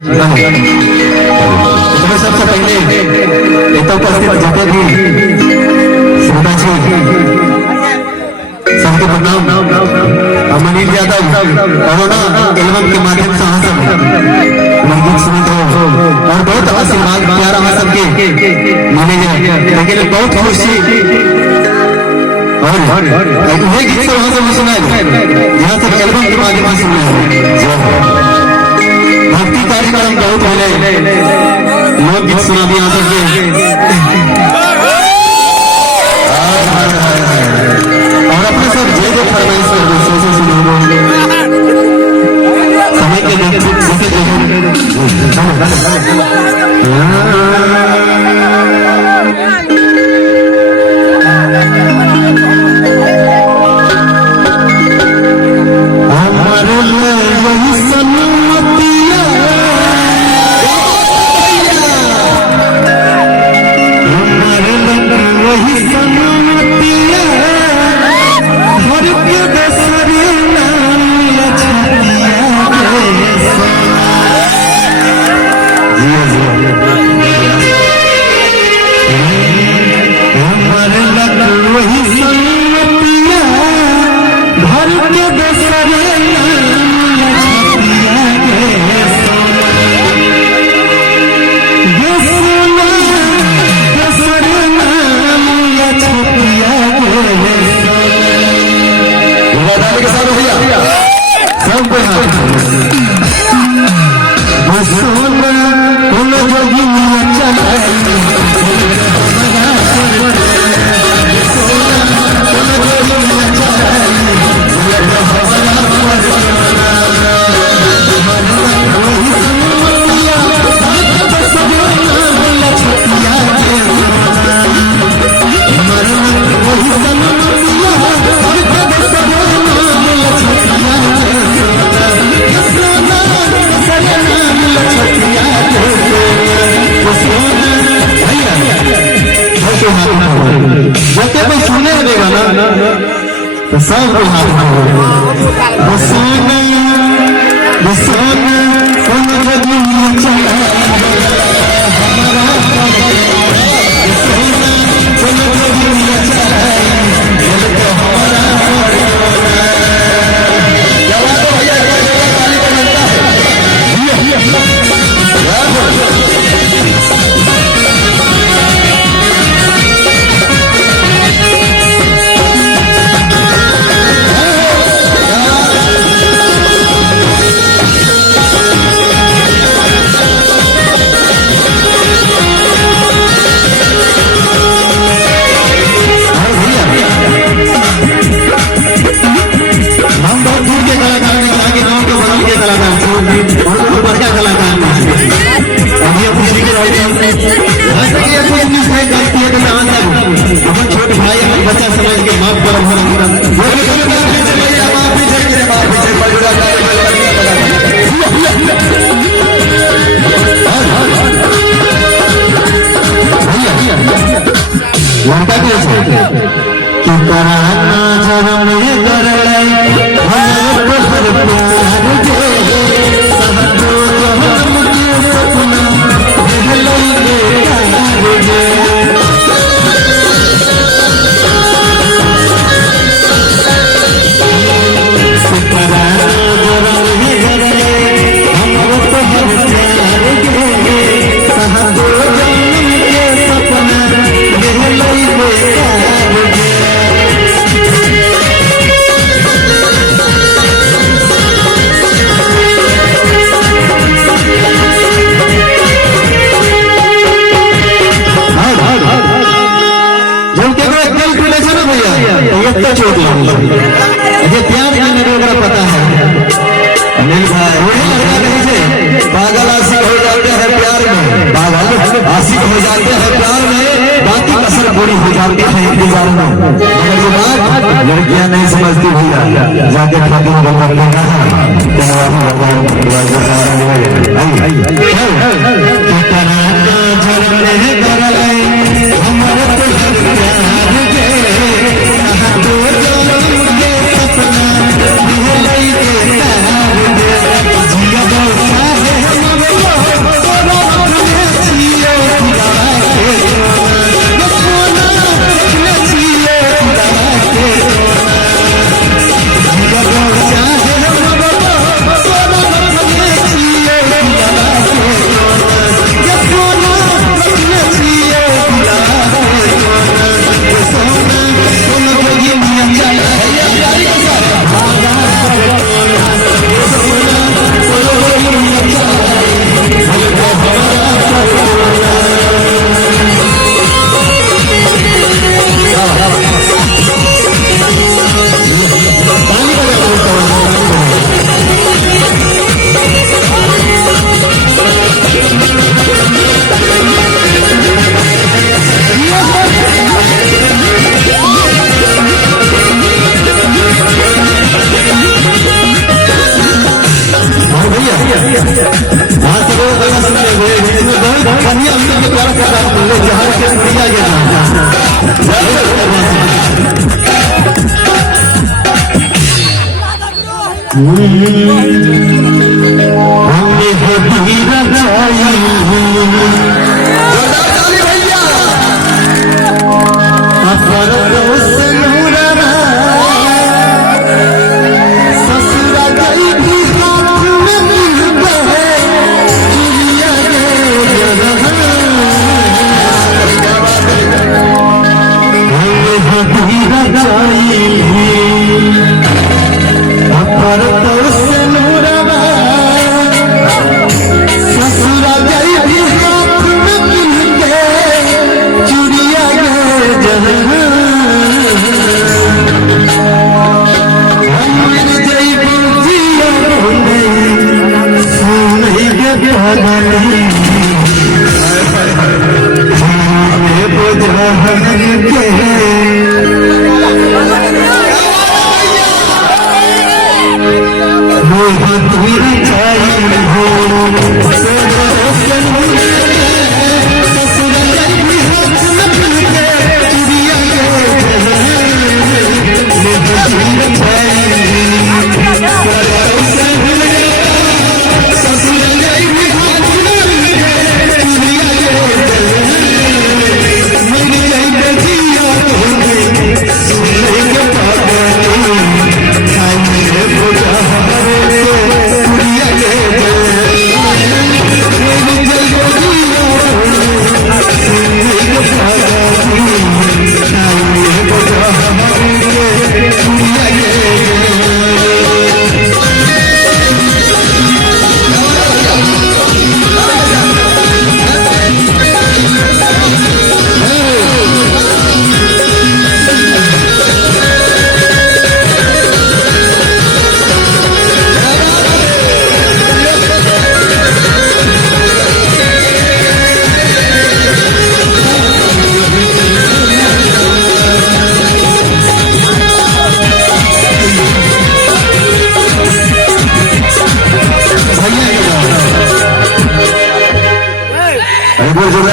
सबसे पहले एक तो उपस्थित जितने भी श्रोता जी सबके प्रणाम। अनिल यादव कोरोना एल्बम के माध्यम से हम सब गीत सुनित हो और बहुत आशीर्वाद प्यारा हम सबके मिलेगा, लेकिन बहुत खुशी और ये गीत सब हम सब सुनाए यहाँ सब एल्बम के माध्यम से सुने भक्ति कार्यक्रम बहुत पहले लोग गीत सुना दिया सबके और अपने सब जो फरमाइश कर समय के पता है अनिल भाई पागल आशिक हो जाते हैं प्यार में, पागल आशिक हो जाते हैं प्यार में, बाकी कसर पूरी हो जाती है इंतजार में। मगर ये बात लड़कियां नहीं समझती भैया, जाके फातिमा बंदर ने कहा चाहिए